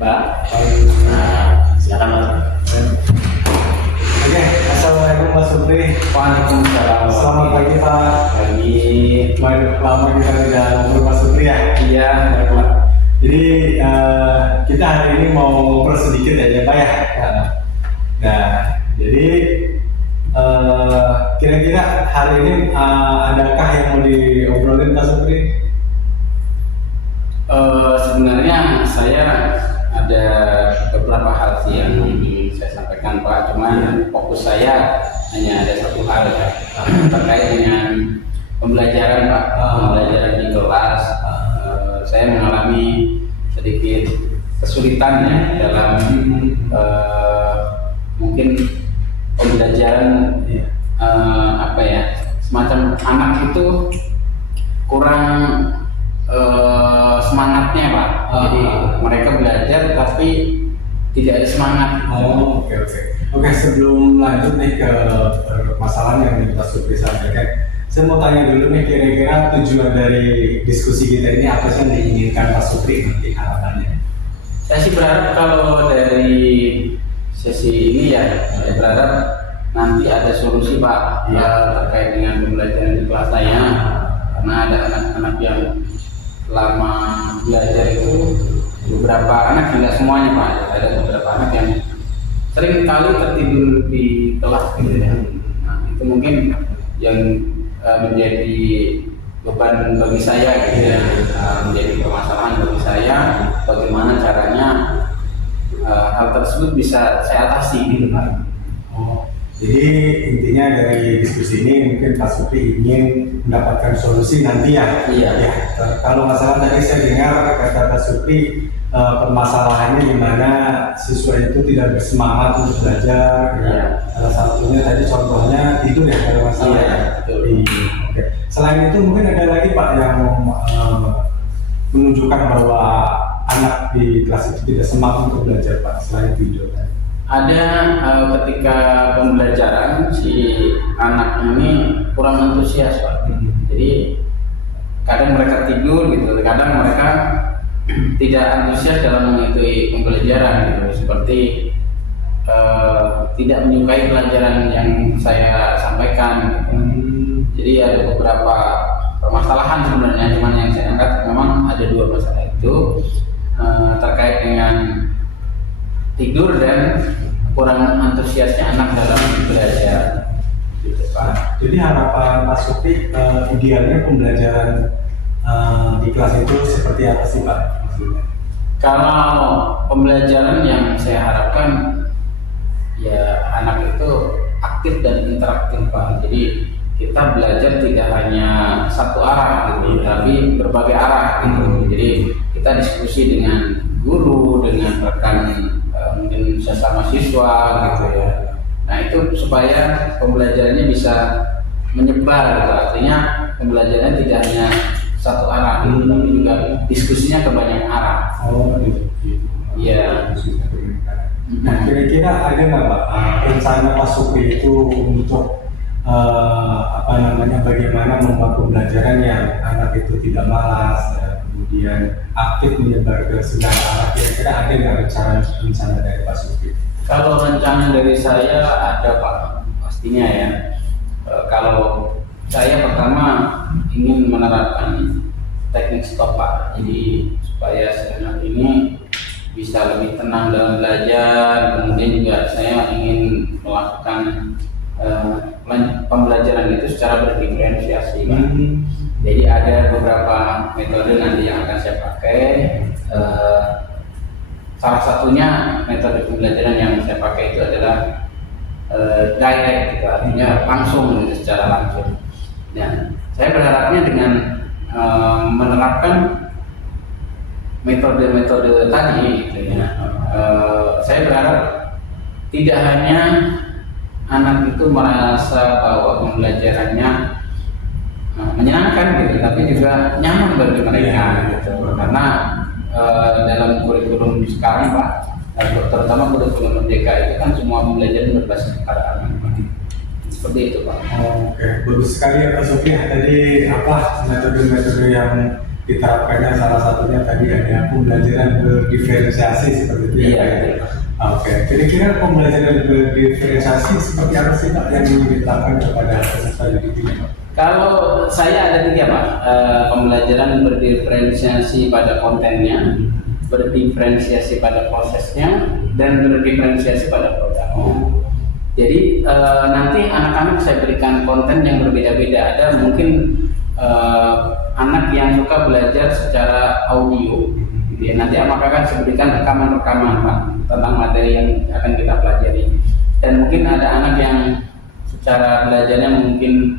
Mbak. Nah, silakan Mas. Oke, assalamualaikum Mas Supri. Waalaikumsalam. Selamat pagi Pak. Pagi. Lama kita tidak ngobrol Mas Supri ya. Iya, Pak. Jadi kita hari ini mau ngobrol sedikit aja Pak ya. Nah, jadi kira-kira hari ini adakah yang mau diobrolin Mas Supri? Sebenarnya saya ada beberapa hal sih yang ingin saya sampaikan Pak. Cuman fokus saya hanya ada satu hal ya, terkait dengan pembelajaran Pak. Pembelajaran di kelas. Saya mengalami sedikit kesulitan ya dalam mungkin pembelajaran apa ya, semacam anak itu kurang semangatnya Pak. Jadi mereka belajar tapi tidak ada semangat. Oke, sebelum lanjut nih ke masalah yang kita Supri sampaikan, saya mau tanya dulu nih, kira-kira tujuan dari diskusi kita ini apa sih yang diinginkan Pak Supri nanti harapannya? Saya sih berharap kalau dari sesi ini ya, saya berharap nanti ada solusi Pak terkait dengan pembelajaran di kelas saya, karena ada anak-anak yang lama belajar itu, beberapa anak, tidak semuanya Pak, ada beberapa anak yang sering kali tertidur di kelas gitu ya. Nah, itu mungkin yang menjadi beban bagi saya gitu ya, menjadi permasalahan bagi saya, bagaimana caranya hal tersebut bisa saya atasi gitu Pak. Jadi intinya dari diskusi ini mungkin Pak Supri ingin mendapatkan solusi nanti ya. Iya. Ya, kalau masalah tadi saya dengar kata Pak Supri permasalahannya di mana siswa itu tidak bersemangat untuk belajar. Iya. Salah satunya tadi contohnya tidur ya kalau masalah. Iya, betul. Oke. Selain itu mungkin ada lagi Pak yang menunjukkan bahwa anak di kelas itu tidak semangat untuk belajar Pak selain tidur. Ada ketika pembelajaran si anak ini kurang antusias Pak. Jadi kadang mereka tidur gitu, kadang mereka tidak antusias dalam mengikuti pembelajaran gitu, seperti tidak menyukai pelajaran yang saya sampaikan gitu. Jadi ada beberapa permasalahan sebenarnya, cuman yang saya angkat memang ada dua masalah itu, terkait dengan tidur dan kurang antusiasnya anak dalam belajar gitu Pak. Jadi harapan Pak Supri idealnya pembelajaran di kelas itu seperti apa sih Pak? Maksudnya? Kalau pembelajaran yang saya harapkan ya anak itu aktif dan interaktif Pak. Jadi kita belajar tidak hanya satu arah gitu, tapi berbagai arah gitu. Jadi kita diskusi dengan guru, dengan rekan mungkin sesama siswa gitu ya. Nah itu supaya pembelajarannya bisa menyebar gitu. Artinya pembelajarannya tidak hanya satu arah gitu, tapi juga diskusinya ke banyak arah. Iya. Nah kira-kira ada nggak Pak rencana Pak Supri itu untuk bagaimana membuat pembelajaran yang anak itu tidak malas dan kemudian aktif menyebar ke segala arah? Kira-kira ada nggak rencana dari Pak Supri? Kalau rencana dari saya ada Pak, pastinya ya. Kalau saya pertama ingin menerapkan teknik stop Pak, jadi supaya si anak ini bisa lebih tenang dalam belajar. Kemudian juga saya ingin melakukan pembelajaran itu secara berdiferensiasi Pak. Jadi ada beberapa metode nanti yang akan saya pakai. Salah satunya metode pembelajaran yang saya pakai itu adalah direct gitu, artinya langsung gitu, secara langsung. Dan saya berharapnya dengan menerapkan metode-metode tadi gitu ya, saya berharap tidak hanya anak itu merasa bahwa pembelajarannya menyenangkan gitu, tapi juga nyaman bagi mereka gitu. Karena dalam kurikulum sekarang Pak, terutama kurikulum merdeka itu kan semua pembelajaran berbasis pada anak. Seperti itu Pak. Oke, bagus sekali ya Pak Supri. Tadi apa metode-metode yang diterapkannya salah satunya tadi ada pembelajaran berdiferensiasi seperti itu ya. Iya, Pak? betul. Oke, kira-kira pembelajaran berdiferensiasi seperti apa sih Pak yang diterapkan kepada peserta didik ini Pak? Kalau saya ada tiga Pak. Pembelajaran berdiferensiasi pada kontennya, berdiferensiasi pada prosesnya, dan berdiferensiasi pada produknya. Jadi nanti anak-anak saya berikan konten yang berbeda-beda. Ada mungkin anak yang suka belajar secara audio, gitu ya. Nanti apakah akan saya berikan rekaman-rekaman Pak tentang materi yang akan kita pelajari. Dan mungkin ada anak yang secara belajarnya mungkin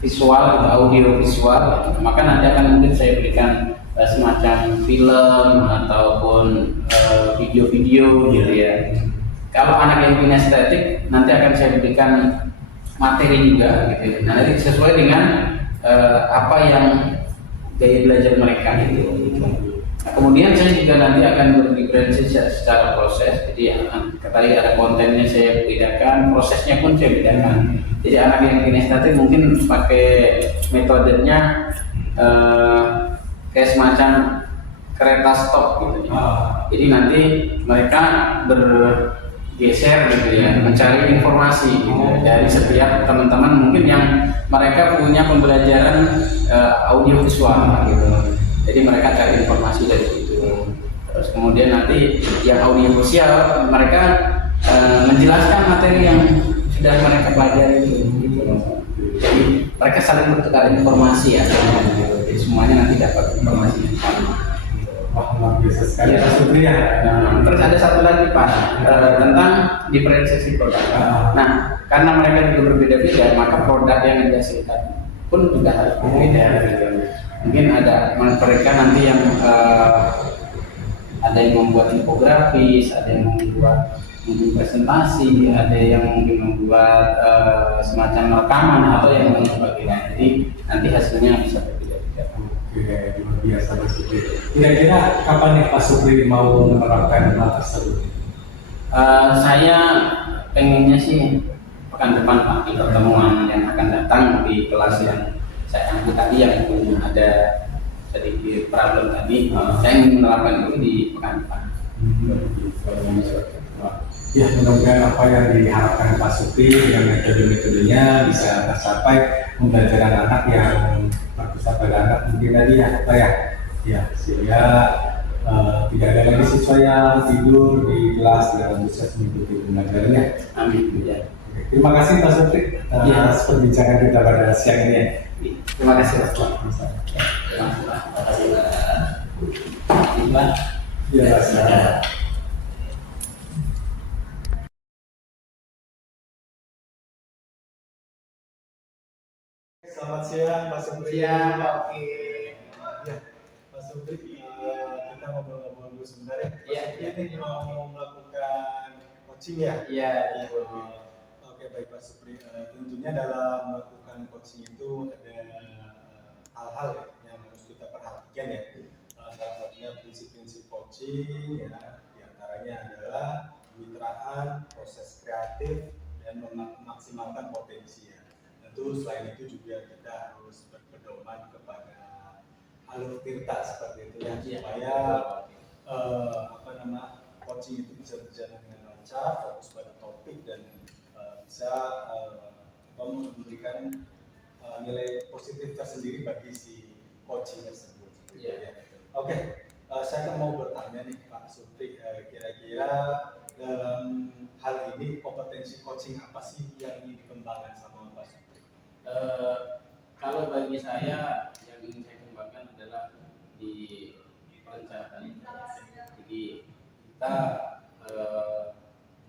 visual, gitu, audio visual, gitu. Maka nanti akan mungkin saya berikan semacam film ataupun video-video, gitu ya. Kalau anak yang kinestetik nanti akan saya berikan materi juga, gitu. Nah, nanti sesuai dengan apa yang gaya belajar mereka gitu. Nah, kemudian saya juga nanti akan berdiferensiasi secara proses. Jadi tadi ada kontennya saya bedakan, prosesnya pun saya bedakan. Jadi anak yang kinestetik mungkin pakai metodenya kayak semacam kereta stop gitu. Jadi nanti mereka bergeser gitu ya, mencari informasi gitu dari setiap teman-teman mungkin yang mereka punya pembelajaran audio visual gitu. Jadi mereka cari informasi dari situ. Terus kemudian nanti yang audio visual mereka menjelaskan materi yang sudah mereka pelajari gitu. Jadi mereka saling bertukar informasi ya. Jadi semuanya nanti dapat informasi yang sama. Wah, luar biasa sekali. Ya, Sepertinya. terus ada satu lagi Pak tentang diferensiasi produk. Nah, karena mereka juga berbeda-beda, maka produk yang dihasilkan pun juga harus berbeda. Mungkin ada mereka nanti yang ada yang membuat infografis, ada yang membuat mungkin presentasi, ada yang mungkin membuat semacam rekaman atau yang lain sebagainya. Jadi nanti hasilnya bisa berbeda-beda. Oke, luar biasa Pak Supri. Kira-kira kapan nih Pak Supri mau menerapkan hal tersebut? Saya pengennya sih pekan depan Pak di pertemuan yang akan datang di kelas yang saya ambil tadi yang ada sedikit problem tadi. Saya ingin menerapkan itu di pekan depan. Ya, mudah-mudahan apa yang diharapkan Pak Supri dengan metode-metodenya bisa tercapai pembelajaran anak yang bagus pada anak mungkin tadi ya Pak ya sehingga tidak ada lagi siswa yang tidur di kelas dalam proses mengikuti pembelajarannya. Amin. Ya. Oke, terima kasih Pak Supri atas perbincangan kita pada siang ini ya. Terima kasih Pak. Ya, saya. Selamat siang Pak Supri. Oke. Ya, Pak Supri, kita ngobrol-ngobrol dulu sebentar ya. Iya, Pak Supri ini mau melakukan coaching ya? Iya. Oke, baik Pak Supri. Tentunya dalam melakukan coaching itu ada hal-hal ya yang harus kita perhatikan ya. Salah satunya prinsip-prinsip coaching ya, diantaranya adalah kemitraan, proses kreatif, dan memaksimalkan potensi ya. Tentu selain itu juga kita harus berpedoman kepada alur tirta seperti itu ya, supaya coaching itu bisa berjalan dengan lancar, fokus pada topik dan bisa memberikan nilai positif tersendiri bagi si coaching tersebut. Ya. Oke, saya mau bertanya nih Pak Supri, kira-kira dalam hal ini kompetensi coaching apa sih yang ingin dikembangkan sama Pak Supri? Kalau bagi saya yang ingin saya kembangkan adalah di perencanaan. Jadi kita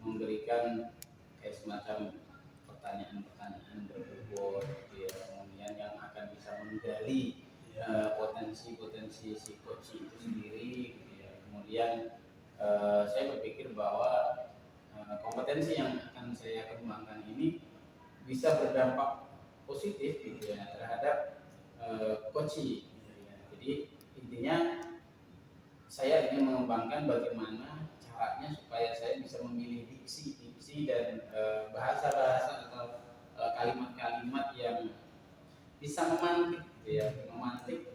memberikan kayak semacam pertanyaan-pertanyaan berbobot, ya, kemudian yang akan bisa menggali potensi-potensi si coaching itu sendiri, gitu ya. Kemudian saya berpikir bahwa kompetensi yang akan saya kembangkan ini bisa berdampak positif gitu ya terhadap coaching. Gitu ya. Jadi intinya saya ingin mengembangkan bagaimana caranya supaya saya bisa memilih diksi dan bahasa-bahasa atau kalimat-kalimat yang bisa memantik gitu ya, memantik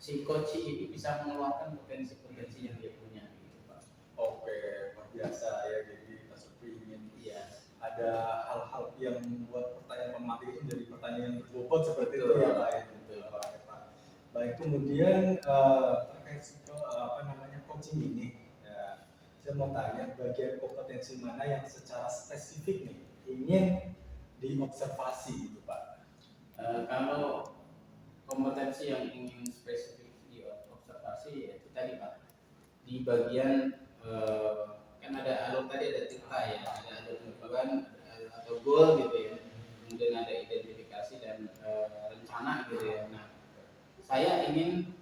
si coach ini bisa mengeluarkan potensi-potensi yang dia punya gitu Pak. Oke, luar biasa ya. Jadi Pak Supri ingin Iya. ada hal-hal yang membuat pertanyaan pematik itu menjadi pertanyaan yang berbobot seperti itu Betul. ya Pak. Ya. Betul. Oke, Pak. Baik, kemudian terkait apa namanya coaching ini, ya, saya mau tanya bagian kompetensi mana yang secara spesifik nih ingin diobservasi gitu Pak. Kalau kompetensi yang ingin spesifik diobservasi ya itu tadi Pak, di bagian kan ada alur tadi, ada cerita ya, ada tujuan atau goal gitu ya, kemudian ada identifikasi dan rencana gitu ya. Nah, saya ingin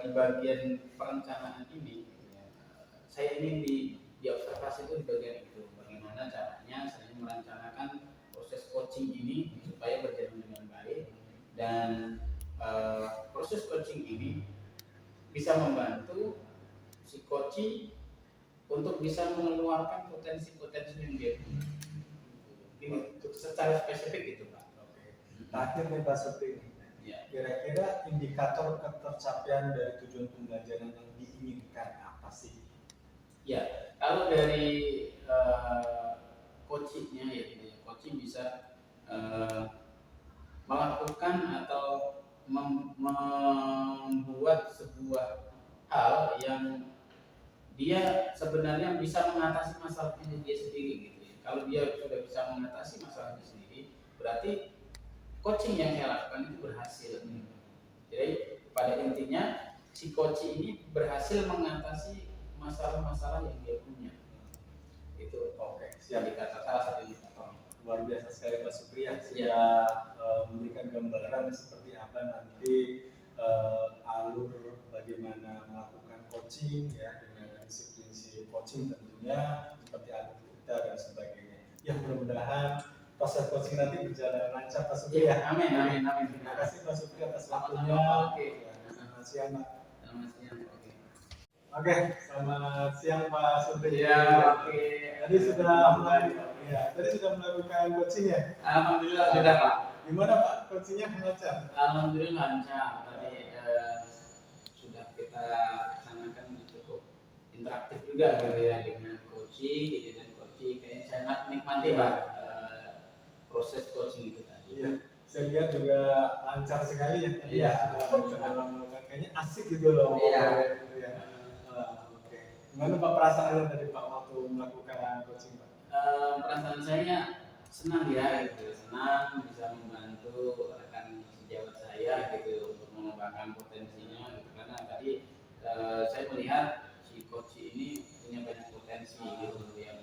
di bagian perencanaan ini gitu ya, saya ingin diobservasi itu di bagian itu, bagaimana caranya saya merencanakan proses coaching ini supaya berjalan dengan baik, dan proses coaching ini bisa membantu si coaching untuk bisa mengeluarkan potensi-potensi yang dia punya. Ini untuk secara spesifik itu Pak. Oke. Terakhir nih Pak Supri, Ya. kira-kira indikator ketercapaian dari tujuan pembelajaran yang diinginkan apa sih? Ya, kalau dari coachingnya ya, coaching bisa melakukan atau membuat sebuah hal yang dia sebenarnya bisa mengatasi masalahnya dia sendiri gitu ya. Kalau dia sudah bisa mengatasi masalahnya sendiri, berarti coaching yang saya lakukan itu berhasil. Jadi pada intinya si coaching ini berhasil mengatasi masalah-masalah yang dia punya. Itu Oke, siap. indikator, salah satu indikator. Luar biasa sekali Pak Supri ya, sudah Ya. memberikan gambaran seperti apa nanti alur bagaimana melakukan coaching ya, dengan disiplin si coaching tentunya, seperti alur kita dan sebagainya. Ya, mudah-mudahan proses coaching nanti berjalan lancar Pak Supri ya. Amin, amin, amin. Terima kasih Pak Supri atas Sama-sama, waktunya. Pak. Oke. Selamat siang Pak. Selamat siang. Oke. Oke, selamat siang Pak Supri. Ya, oke. Tadi sudah melakukan coaching ya? Alhamdulillah sudah Pak. Gimana Pak coachingnya lancar? Alhamdulillah lancar. Tadi sudah kita laksanakan cukup interaktif juga gitu ya, dengan coaching gitu, dan coaching kayaknya sangat nikmati Pak proses coaching itu tadi. Iya, saya lihat juga lancar sekali ya. Iya. Kayaknya asik gitu loh. Iya. Ya. Oke. Gimana Pak perasaannya tadi Pak waktu melakukan coaching Pak? Perasaan saya senang ya gitu, senang bisa membantu rekan sejawat saya gitu untuk mengembangkan potensinya gitu, karena tadi saya melihat si coach ini punya banyak potensi gitu yang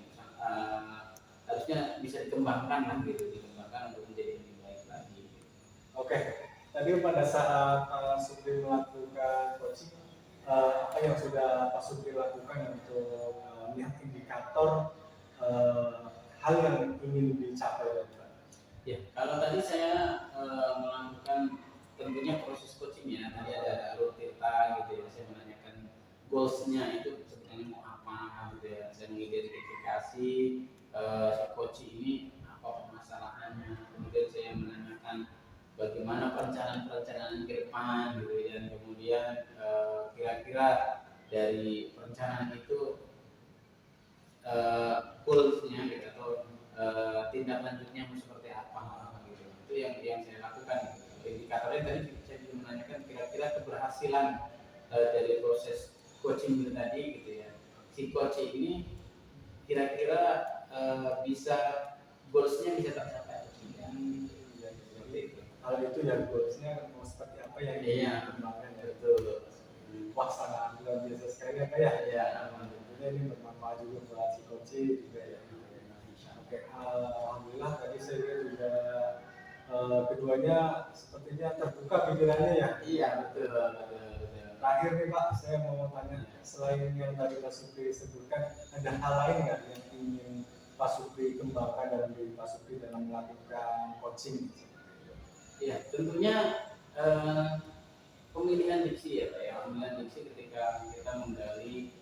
harusnya bisa dikembangkan lah gitu, dikembangkan untuk menjadi lebih baik lagi gitu. Oke, tadi pada saat Pak Supri melakukan coaching, apa yang sudah Pak Supri lakukan untuk melihat indikator hal yang ingin dicapai oleh Pak? Ya, kalau tadi saya melakukan tentunya proses coachingnya, tadi ada alur cerita gitu ya, saya menanyakan goalsnya itu sebenarnya mau apa gitu ya, saya mengidentifikasi si coach ini apa permasalahannya, kemudian saya menanyakan bagaimana perencanaan ke depan gitu ya, dan kemudian kira-kira dari perencanaan itu goalsnya gitu, atau tindak lanjutnya mau seperti apa gitu. Itu yang saya lakukan gitu. Indikatornya tadi saya juga menanyakan kira-kira keberhasilan dari proses coaching itu tadi gitu ya, si coach ini kira-kira bisa goalsnya bisa tercapai atau tidak gitu. Seperti itu. Hal itu ya goalsnya mau seperti apa yang ingin Iya, dikembangkan ya. betul. Wah, sangat luar biasa sekali ya Pak ya. Ya, Tentunya ini bermanfaat juga buat si coaching juga ya. Oke, alhamdulillah tadi saya lihat juga keduanya sepertinya terbuka pikirannya ya. iya betul. Terakhir nih Pak, saya mau tanya, selain yang tadi Pak Supri sebutkan, ada hal lain nggak yang ingin Pak Supri kembangkan dalam diri Pak Supri dalam melakukan coaching? Ya, tentunya pemilihan diksi ya Pak ya, pemilihan diksi ketika kita menggali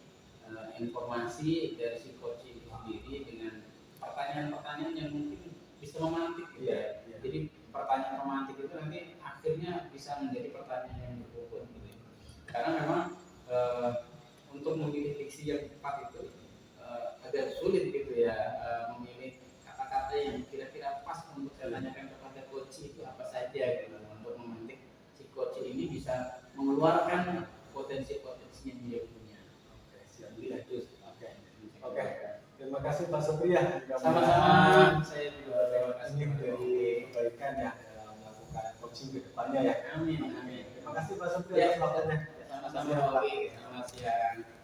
informasi dari si coach itu sendiri dengan pertanyaan-pertanyaan yang mungkin bisa memantik gitu ya. Iya. Jadi pertanyaan pemantik itu nanti akhirnya bisa menjadi pertanyaan yang berbobot gitu ya. Karena memang untuk memilih diksi yang tepat itu agak sulit gitu ya, memilih kata-kata yang kira-kira pas untuk saya tanyakan kepada coach itu apa saja gitu, untuk memantik si coach ini bisa mengeluarkan potensi-potensi yang dia punya. Oke, siap. Itu. Oke. Terima kasih Pak Supriya. Sama-sama. Saya juga terima kasih. Ini menjadi kebaikan ya dalam melakukan coaching ke depannya ya. Amin, amin. Terima kasih Pak Supriya atas waktunya. Sama-sama. Oke, selamat siang.